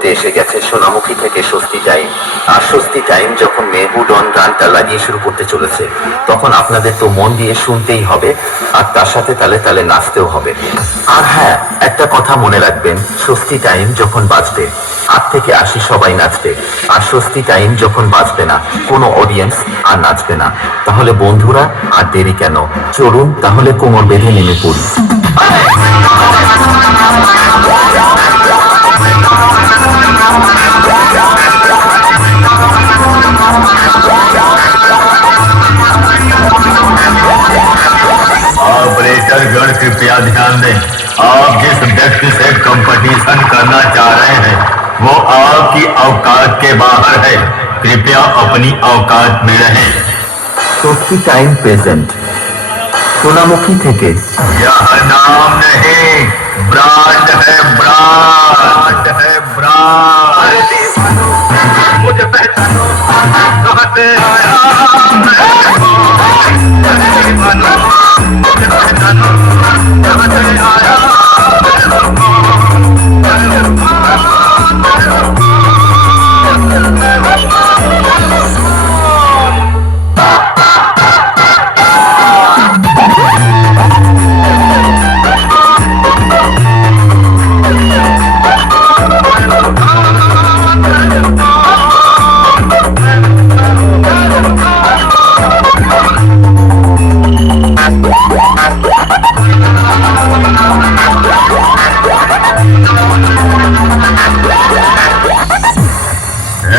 মুহূর্তে এসে গেছে। সোনামুখী থেকে স্বস্তি টাইম। আর স্বস্তি টাইম যখন মেহবুডন গানটা লাগিয়ে শুরু করতে চলেছে, তখন আপনাদের তো মন দিয়ে শুনতেই হবে, আর তার সাথে তালে তালে নাচতেও হবে। আর হ্যাঁ একটা কথা মনে রাখবেন, স্বস্তি টাইম যখন বাজবে, আট থেকে আশি সবাই নাচবে, আর স্বস্তি টাইম যখন বাজবে না, কোনো অডিয়েন্স আর নাচবে না। তাহলে বন্ধুরা, আর দেরি কেন? চলুন, তাহলে কোমর বেঁধে নেমে পড়ি। छत्तीसगढ़ कृपया ध्यान दें। आप जिस व्यक्ति से कंपटीशन करना चाह रहे हैं वो आपकी औकात के बाहर है। कृपया अपनी औकात में रहें। टोटली टाइम प्रेजेंट सोनामुखी थे के यह नाम नहीं ब्रांड है ब्रांड है ब्रांड। मुझे पहचानो। कहाँ से आया?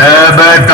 በበጋ